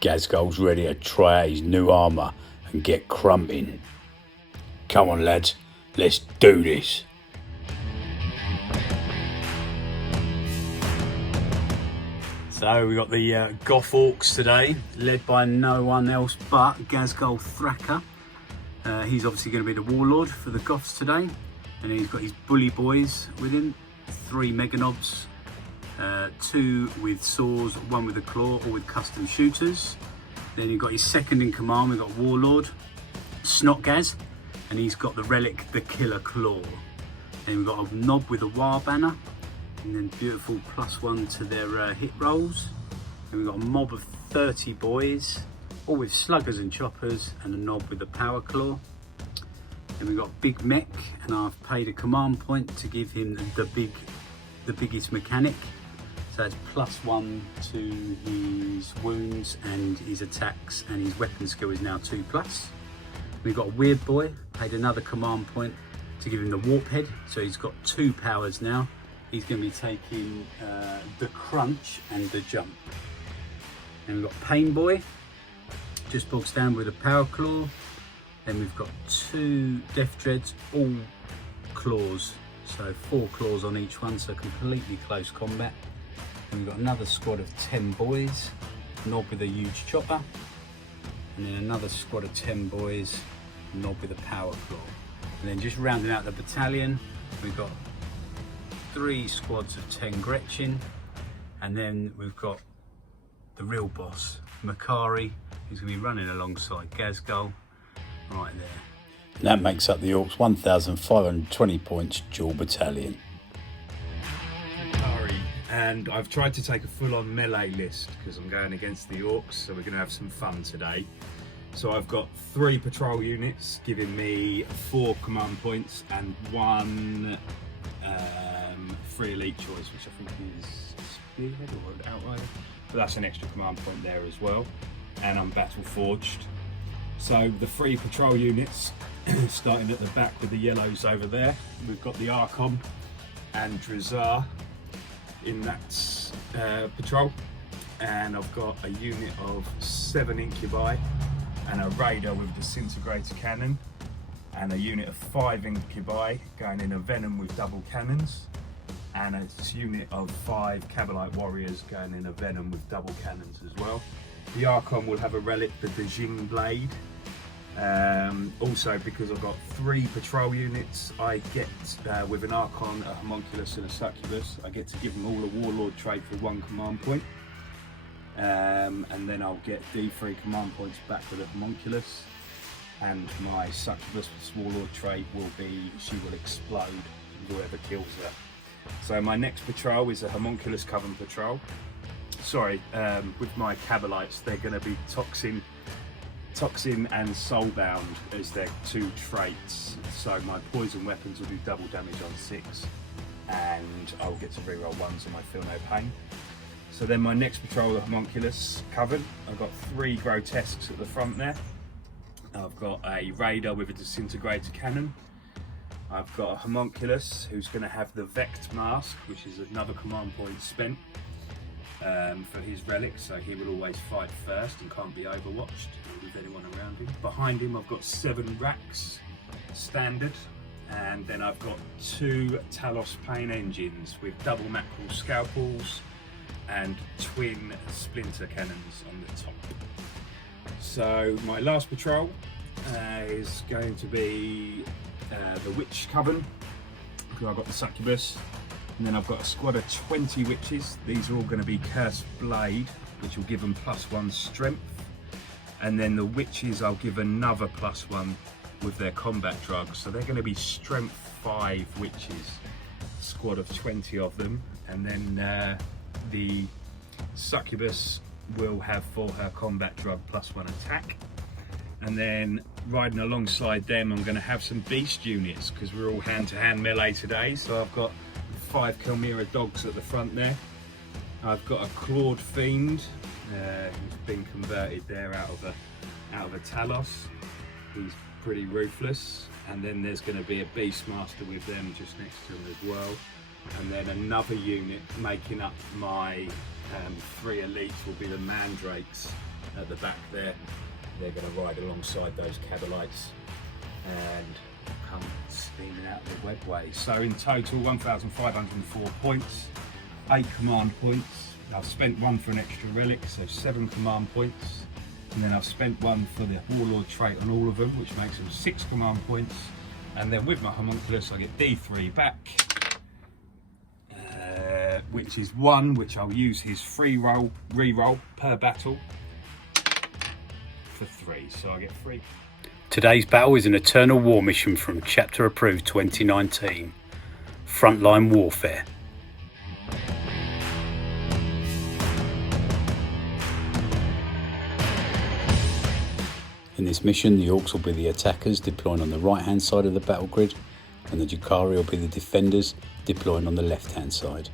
Ghaz's ready to try out his new armour and get crumping. Come on lads, let's do this. So we got the Goth Orcs today, led by no one else but Ghaz Thraka. He's obviously going to be the warlord for the Goths today, and he's got his bully boys with him, 3 Meganobs, 2 with saws, 1 with a claw, or with custom shooters. Then you've got his second in command, we've got Warlord, Snot Ghaz, and he's got the relic, the Killer Claw. Then we've got a Nob with a War Banner, and then beautiful +1 to their hit rolls. And we've got a mob of 30 boys, all with sluggers and choppers, and a Nob with a Power Claw. Then we've got Big Mech, and I've paid a command point to give him the biggest mechanic. So it's +1 to his wounds and his attacks, and his weapon skill is now 2+. We've got a Weird Boy, paid another command point to give him the Warp Head, so he's got 2 powers now. He's going to be taking the Crunch and the Jump. And we've got Pain Boy, just bogs down with a Power Claw. Then we've got 2 Death Dreads, all claws, so 4 claws on each one, so completely close combat. And we've got another squad of 10 boys, Nob with a huge chopper, and then another squad of 10 boys, Nob with a Power Claw. And then just rounding out the battalion, we've got 3 squads of 10 Gretchen, and then we've got the real boss, Makari, who's going to be running alongside Ghaz right there. And that makes up the Orcs 1,520 points dual battalion. And I've tried to take a full-on melee list because I'm going against the Orcs, so we're going to have some fun today. So I've got 3 patrol units giving me 4 command points and 1 free elite choice, which I think is Spearhead or an Outrider, but that's an extra command point there as well. And I'm battle forged. So the 3 patrol units, starting at the back with the yellows over there, we've got the Archon and Drazar in that patrol, and I've got a unit of 7 Incubi and a Raider with disintegrator cannon, and a unit of 5 Incubi going in a Venom with double cannons, and a unit of 5 Cabalite Warriors going in a Venom with double cannons as well. The Archon will have a relic, the Dejing Blade. Also, because I've got 3 patrol units, I get with an Archon, a Homunculus and a Succubus, I get to give them all a Warlord trait for 1 command point. And then I'll get D3 command points back with a Homunculus, and my Succubus Warlord trait will be, she will explode whoever kills her. So my next patrol is a Homunculus Coven patrol. Sorry, with my Cabalites, they're going to be Toxin and Soulbound as their 2 traits. So my poison weapons will do double damage on 6, and I'll get to reroll 1s and I feel no pain. So then my next patrol, the Homunculus Coven, I've got 3 Grotesques at the front there. I've got a Raider with a disintegrator cannon. I've got a Homunculus who's going to have the Vect Mask, which is another command point spent for his relic, so he will always fight first and can't be overwatched with anyone around him. Behind him I've got 7 Racks standard, and then I've got 2 Talos Pain Engines with double mackerel scalpels and twin splinter cannons on the top. So my last patrol is going to be the Witch Coven, because I've got the Succubus, and then I've got a squad of 20 Witches. These are all going to be Cursed Blade, which will give them +1 strength, and then the Witches I'll give another +1 with their combat drugs, so they're going to be Strength 5 Witches, squad of 20 of them. And then the Succubus will have for her combat drug +1 attack. And then riding alongside them, I'm going to have some beast units because we're all hand-to-hand melee today. So I've got 5 Chimera dogs at the front there. I've got a Clawed Fiend who's been converted there out of a Talos. He's pretty ruthless. And then there's going to be a Beastmaster with them just next to him as well. and then another unit making up my 3 elites will be the mandrakes at the back there. They're going to ride alongside those cabalites and come steaming out their webways. So in total 1,504 points, 8 command points. I've spent 1 for an extra relic, so 7 command points, and then I've spent 1 for the warlord trait on all of them, which makes them 6 command points. And then with my homunculus I get D3 back, which is 1, which I'll use his re-roll per battle for 3, so I get 3. Today's battle is an Eternal War mission from Chapter Approved 2019, Frontline Warfare. In this mission, the Orcs will be the attackers deploying on the right hand side of the battle grid, and the Drukhari will be the defenders deploying on the left hand side.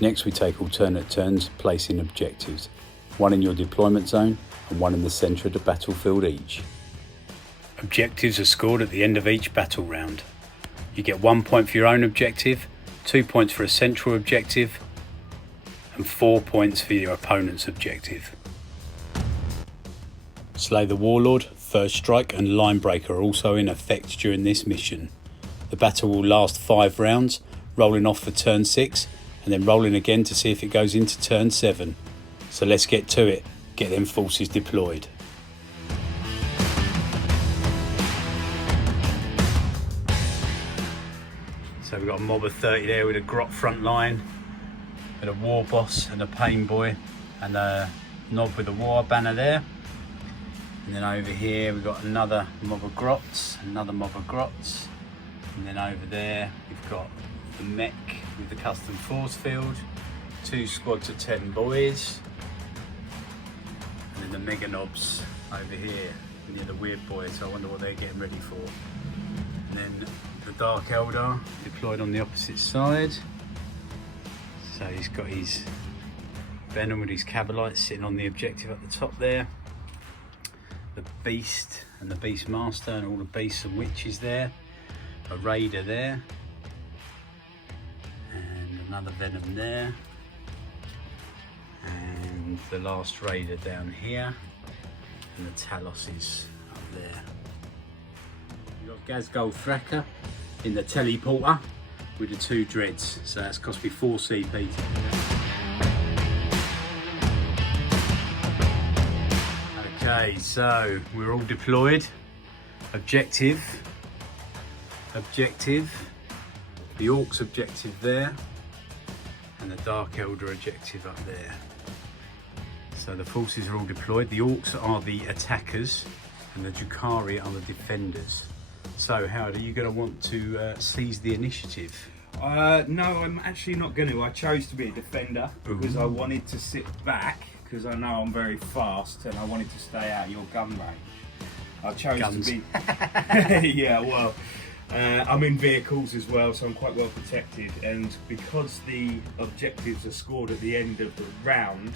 Next we take alternate turns placing objectives, 1 in your deployment zone and 1 in the centre of the battlefield each. Objectives are scored at the end of each battle round. You get 1 point for your own objective, 2 points for a central objective and 4 points for your opponent's objective. Slay the Warlord, First Strike and Linebreaker are also in effect during this mission. The battle will last 5 rounds, rolling off for turn 6 and then rolling again to see if it goes into turn 7. So let's get to it, get them forces deployed. So we've got a mob of 30 there with a Grot front line, with a War Boss and a Pain Boy and a Nob with a War Banner there. And then over here we've got another mob of Grots, another mob of Grots. And then over there we've got the mech with the custom force field, 2 squads of 10 boys. And then the Mega Nobs over here near the Weird Boys, so I wonder what they're getting ready for. And then the Dark Eldar deployed on the opposite side. So he's got his Venom with his Cabalites sitting on the objective at the top there. The Beast and the Beast Master and all the beasts and witches there. A Raider there. And another Venom there. And the last Raider down here. And the Talos up there. We've got Ghaz Thracker in the teleporter with the 2 dreads. So that's cost me 4 CP. Okay, so we're all deployed. Objective, the Orcs objective there, and the Dark Eldar objective up there. So the forces are all deployed. The Orcs are the attackers, and the Drukhari are the defenders. So Howard, are you going to want to seize the initiative? No, I'm actually not going to. I chose to be a defender because I wanted to sit back, because I know I'm very fast and I wanted to stay out of your gun range. I chose Guns. to be... yeah, well, I'm in vehicles as well, so I'm quite well protected. And because the objectives are scored at the end of the round,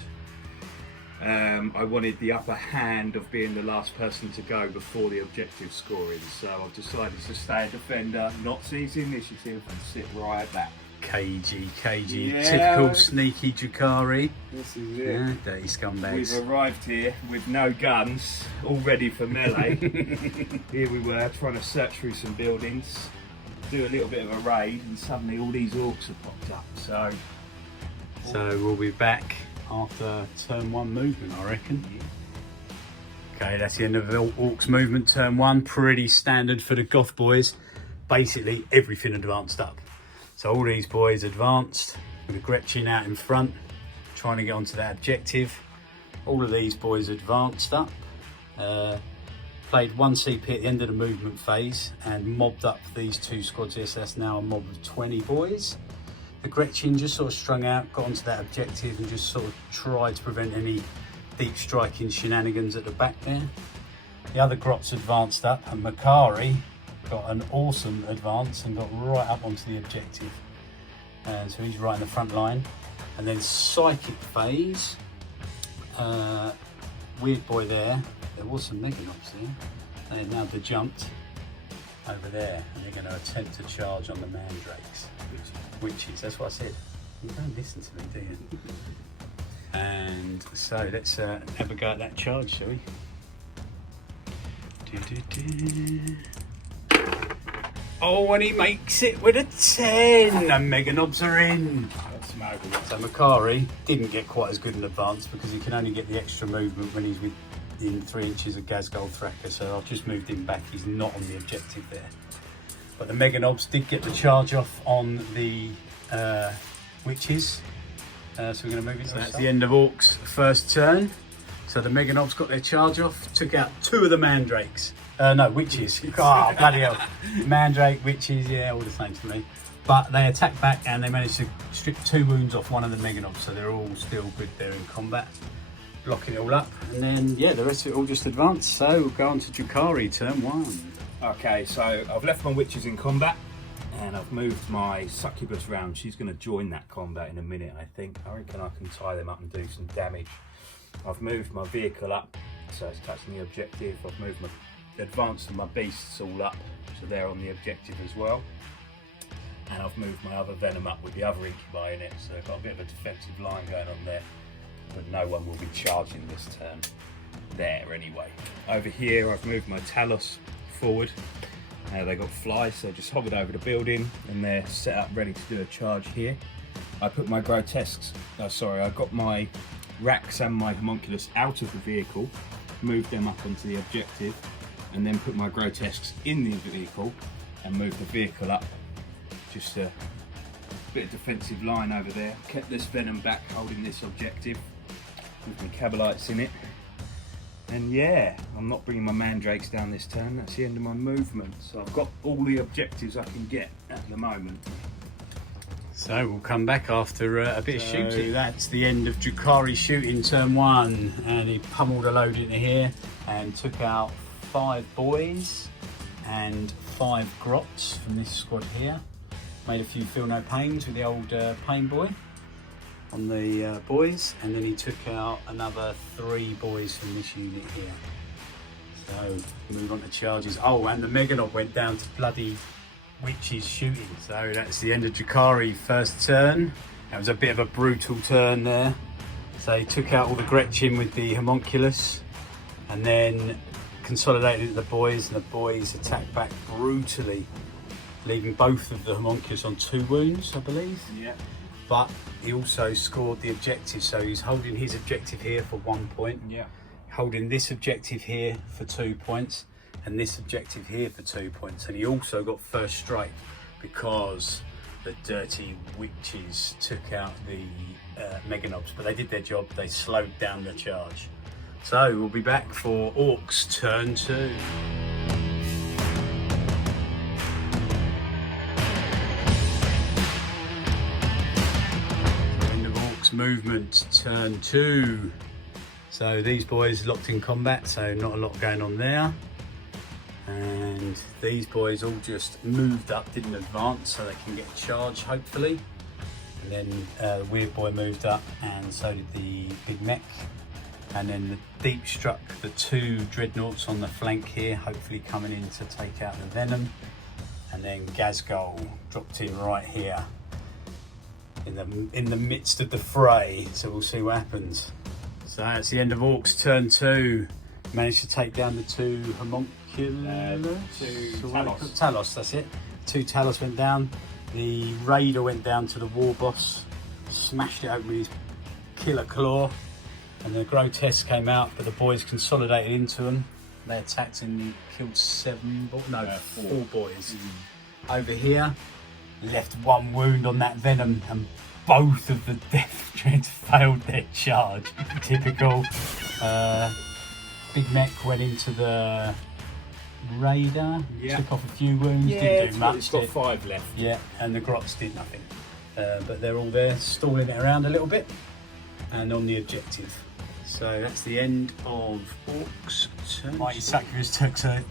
I wanted the upper hand of being the last person to go before the objective scoring. So I've decided to stay a defender, not seize the initiative, and sit right back. Cagey, Yeah. typical sneaky Drukhari. This is it. Yeah, dirty scumbags. We've arrived here with no guns, all ready for melee. Here we were trying to search through some buildings, do a little bit of a raid, and suddenly all these Orcs have popped up. So we'll be back after turn 1 movement, I reckon. Okay, that's the end of the Orcs movement, turn 1. Pretty standard for the Goth boys. Basically everything advanced up. So all these boys advanced with a Gretchen out in front, trying to get onto that objective. All of these boys advanced up, played 1 CP at the end of the movement phase and mobbed up these 2 squads here, so that's now a mob of 20 boys. The Gretchen just sort of strung out, got onto that objective and just sort of tried to prevent any deep striking shenanigans at the back there. The other Grots advanced up and Makari got an awesome advance and got right up onto the objective. So he's right in the front line. And then Psychic phase, Weird Boy there was some Mega Nobs there. They had now dejumped. over there, and they're going to attempt to charge on the mandrakes. Witches, that's what I said. You don't listen to me, do you? And so let's have a go at that charge, shall we? Oh, and he makes it with a 10. The Mega Knobs are in. So Makari didn't get quite as good an advance because he can only get the extra movement when he's within 3 inches of Ghaz Thracker. So I've just moved him back. He's not on the objective there. But the Mega Knobs did get the charge off on the Witches. So we're going to move it. So that's the end of Orc's first turn. So the Mega Knobs got their charge off, took out 2 of the Mandrakes. No, Witches. Oh, bloody hell. Mandrake, Witches, yeah, all the same to me. But they attacked back and they managed to strip 2 wounds off one of the Mega Knobs. So they're all still good there in combat. Blocking it all up. And then, yeah, the rest of it all just advanced. So we'll go on to Drukhari, turn 1. Okay, so I've left my Witches in combat. And I've moved my Succubus round. She's going to join that combat in a minute, I think. I reckon I can tie them up and do some damage. I've moved my vehicle up, so it's touching the objective. I've moved my advance of my beasts all up, so they're on the objective as well. And I've moved my other Venom up with the other Incubi in it, so I've got a bit of a defensive line going on there. But no one will be charging this turn there anyway. Over here, I've moved my Talos forward. They got fly, so just hovered over the building and they're set up ready to do a charge here. I put my grotesques, I got my racks and my homunculus out of the vehicle, moved them up onto the objective, and then put my grotesques in the vehicle and moved the vehicle up. Just a bit of defensive line over there. Kept this Venom back holding this objective with my Cabalites in it. And yeah, I'm not bringing my Mandrakes down this turn. That's the end of my movement. So I've got all the objectives I can get at the moment. So we'll come back after a bit of shooting. That's the end of Drukhari shooting turn 1. And he pummeled a load into here and took out 5 boys and 5 grots from this squad here. Made a few feel no pains with the old pain boy on the boys, and then he took out another 3 boys from this unit here. So move on to charges. Oh, and the Mega Knob went down to bloody Witches shooting. So that's the end of Drukhari first turn. That was a bit of a brutal turn there. So he took out all the Gretchen with the homunculus and then consolidated the boys, and the boys attacked back brutally, leaving both of the homunculus on 2 wounds, I believe. Yeah. But he also scored the objective, so he's holding his objective here for 1 point. Yeah. Holding this objective here for 2 points, and this objective here for 2 points. And he also got first strike because the dirty Witches took out the Mega Knobs, but they did their job. They slowed down the charge. So we'll be back for Orcs turn 2. Movement turn 2. So these boys locked in combat, so not a lot going on there. And these boys all just moved up, didn't advance, so they can get a charge hopefully. And then the Weird Boy moved up, and so did the Big Mech. And then the Deep struck the 2 Dreadnoughts on the flank here, hopefully coming in to take out the Venom. And then Ghazghkull dropped in right here in the midst of the fray, so we'll see what happens. So that's the end of Orcs turn 2. Managed to take down the 2 homunculus. 2 Talos. Talos, that's it. 2 Talos went down. The Raider went down to the War Boss, smashed it open with his killer claw, and the Grotesque came out, but the boys consolidated into them. They attacked and killed 4 boys. Over here, left 1 wound on that Venom, and both of the Death Dreads failed their charge. Typical. Big Mech went into the Raider, took off a few wounds, didn't do much. It's got 5 left. Yeah, and the Grots did nothing. But they're all there, stalling it around a little bit, and on the objective. So that's the end of Orcs turn. Mighty Succubus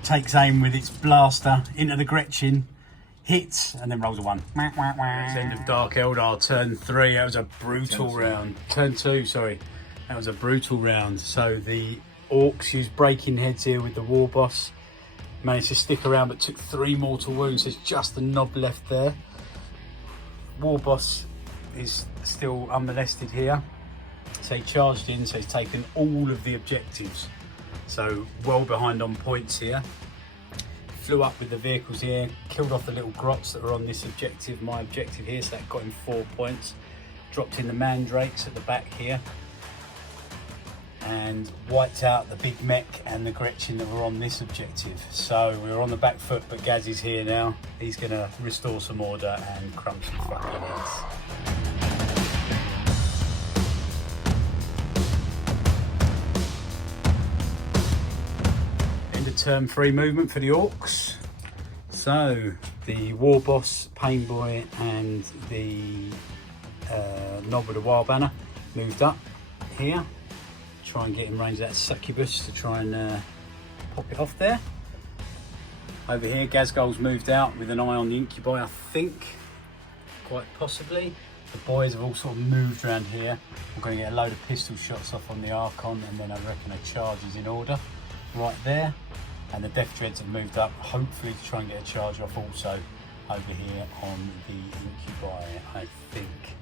takes aim with its blaster into the Gretchen, hits, and then rolls a 1. That's the end of Dark Eldar turn 3. That was a brutal round. Turn 2, sorry. That was a brutal round. So the Orcs used breaking heads here with the War Boss. Managed to stick around but took 3 mortal wounds. There's just a knob left there. War boss is still unmolested here. So he charged in, so he's taken all of the objectives. So well behind on points here. Flew up with the vehicles here, killed off the little grots that were on this objective, my objective here, so that got him 4 points. Dropped in the mandrakes at the back here. And wiped out the big mech and the Gretchen that were on this objective. So we were on the back foot, but Ghaz is here now. He's going to restore some order and crump some fucking heads. End of turn 3 movement for the orcs. So the war boss, Pain Boy, and the knob with the wild banner moved up here. Try and get in range of that succubus to try and pop it off there. Over here, Ghazgol's moved out with an eye on the incubi, I think, quite possibly. The boys have all sort of moved around here. We're going to get a load of pistol shots off on the Archon, and then I reckon a charge is in order right there. And the Death Dreads have moved up, hopefully to try and get a charge off also over here on the incubi, I think.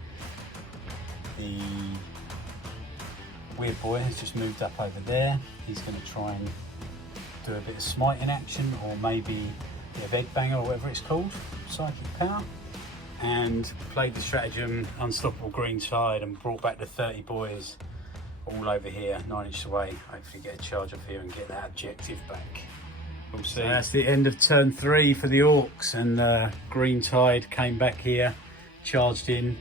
The Weird Boy has just moved up over there. He's going to try and do a bit of smiting action, or maybe a bit of egg banger, or whatever it's called, psychic power. And played the stratagem Unstoppable Green Side and brought back the 30 boys all over here, 9 inches away. Hopefully get a charge off here and get that objective back. We'll see. So that's the end of turn 3 for the orcs, and Green Tide came back here, charged in.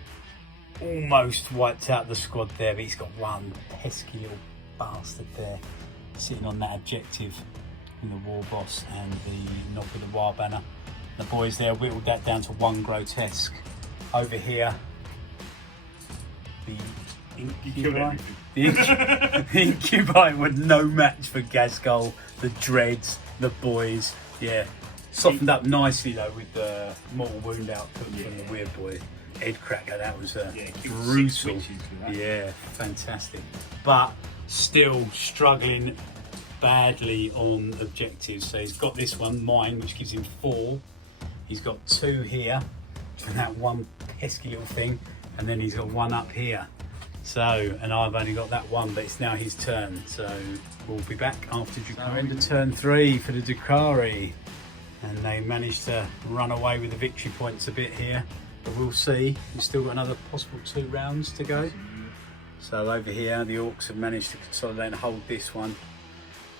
Almost wiped out the squad there, but he's got one pesky little bastard there sitting on that objective in the war boss and the knob with the wild banner. The boys there whittled that down to 1 grotesque. Over here, the incubi, the incubi were no match for Ghazgol, the dreads, the boys. Yeah, softened up nicely though with the mortal wound output from the Weird Boy. Head cracker, that was brutal. Yeah, fantastic. But still struggling badly on objectives. So he's got this one, mine, which gives him 4. He's got 2 here for that one pesky little thing, and then he's got 1 up here. So, and I've only got that 1, but it's now his turn. So we'll be back after Drakari. Into turn 3 for the Drakari, and they managed to run away with the victory points a bit here. But we'll see. We've still got another possible 2 rounds to go. So over here, the orcs have managed to consolidate and hold this one.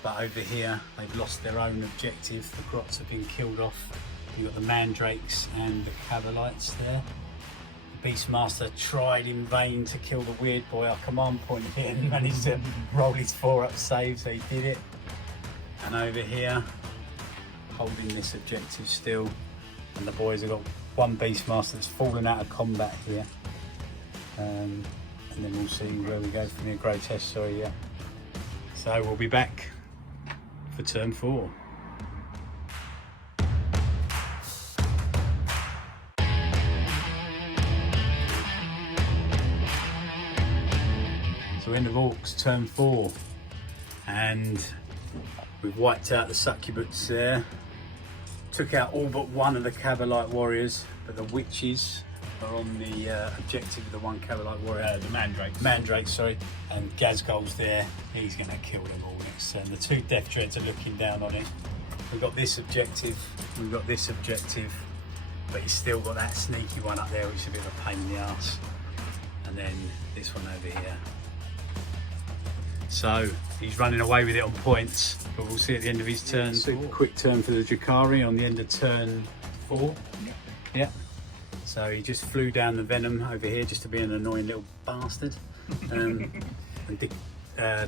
But over here, they've lost their own objective. The grots have been killed off. You've got the mandrakes and the Cavalites there. The Beastmaster tried in vain to kill the Weird Boy. Our command point here, and managed to roll his 4-up save, so he did it. And over here, holding this objective still. And the boys have got 1 Beastmaster that's fallen out of combat here. And then we'll see where we go from here. Grotesque, sorry, yeah. So we'll be back for turn 4. So end of orcs, turn 4. And we've wiped out the succubus there. Took out all but 1 of the Cavalite warriors, but the witches are on the objective of the 1 Cavalite warrior. The mandrakes. Mandrakes, sorry. And Ghazgol's there. He's going to kill them all next turn. The 2 Death Dreads are looking down on it. We've got this objective. We've got this objective. But he's still got that sneaky one up there, which is a bit of a pain in the arse. And then this one over here. So he's running away with it on points, but we'll see at the end of his turn. Super quick turn for the Drakari on the end of turn 4. Yeah. So he just flew down the venom over here just to be an annoying little bastard. And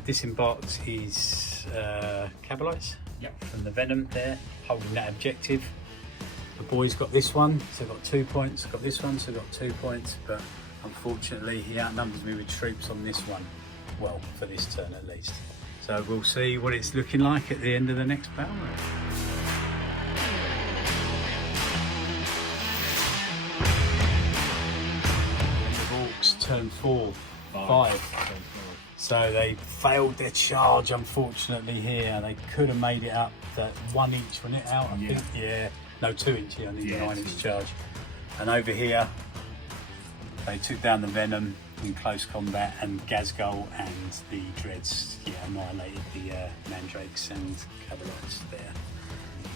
disembarked his Cabalites from the venom there, holding that objective. The boys got this one, so got 2 points. Got this one, so got 2 points. But unfortunately, he outnumbers me with troops on this one. Well, for this turn at least. So we'll see what it's looking like at the end of the next battle. End of orcs, turn 4, 5. So they failed their charge, unfortunately, here. They could have made it up that 1 inch, wasn't it, out, I think? Yeah. No, 2 inch, I think, 9 inch charge. And over here, they took down the Venom in close combat, and Ghazgal and the Dreads annihilated the Mandrakes and Cabalites there.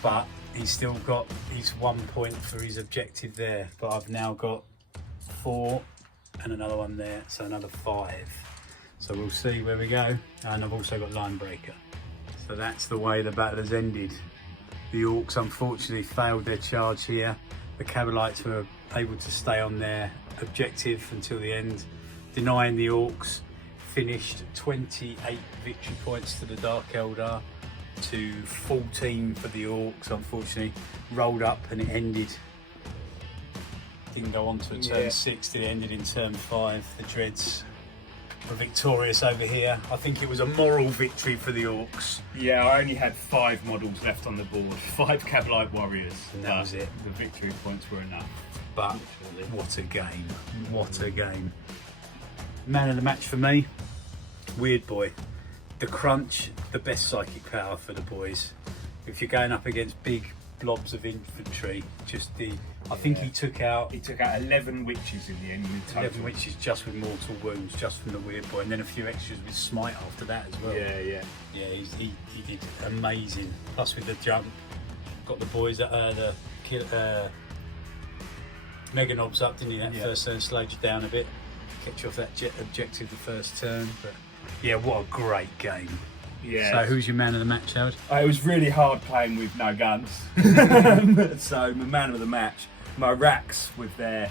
But he's still got his 1 point for his objective there. But I've now got 4 and another one there, so another 5. So we'll see where we go. And I've also got Line Breaker. So that's the way the battle has ended. The Orcs unfortunately failed their charge here. The Cabalites were able to stay on their objective until the end, denying the Orcs. Finished 28 victory points to the Dark Eldar to 14 for the Orcs. Unfortunately, rolled up and it ended. Didn't go on to a turn 6, it ended in turn 5. The Dreads were victorious over here. I think it was a moral victory for the Orcs. Yeah, I only had 5 models left on the board, 5 Cabalite warriors, and that was it. The victory points were enough. But what a game! What a game! Man of the match for me, Weird Boy. The crunch, the best psychic power for the boys. If you're going up against big blobs of infantry, I think he took out 11 witches in the end. 11 witches just with mortal wounds, just from the Weird Boy, and then a few extras with smite after that as well. Yeah. He did amazing. Plus with the jump, got the boys at the Mega Knobs up, didn't he? That first turn slowed you down a bit, kept you off that objective the first turn. But yeah, what a great game. Yeah. So who's your man of the match, Howard? It was really hard playing with no guns. So my man of the match, my racks with they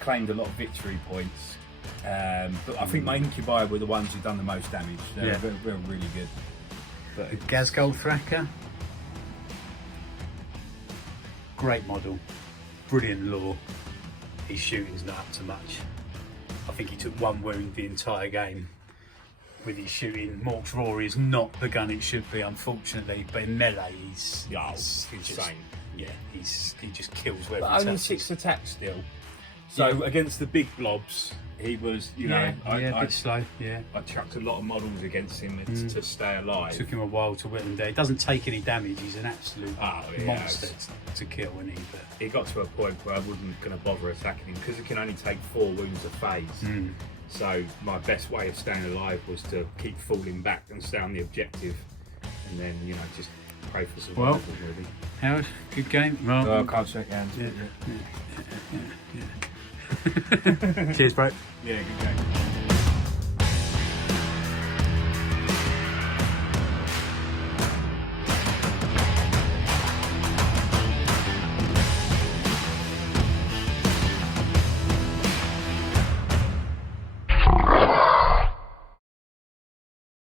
claimed a lot of victory points. But I think my incubi were the ones who've done the most damage. They're really good. But Ghazgal Thraka, great model, brilliant lore. His shooting's not up to much. I think he took 1 wound the entire game with his shooting. Mork's Roar is not the gun it should be, unfortunately, but in melee he's insane. He just kills wherever But he only touches. 6 attacks still. So against the big blobs, he was, a I bit slow. Yeah, I chucked a lot of models against him to stay alive. took him a while to whittle him down. He doesn't take any damage. He's an absolute monster to kill, isn't he? But he got to a point where I wasn't going to bother attacking him because he can only take 4 wounds a phase. So my best way of staying alive was to keep falling back and stay on the objective, and then just pray for survival. Really. Howard, good game. Well, I can't shake hands. Cheers, bro. Yeah, good game.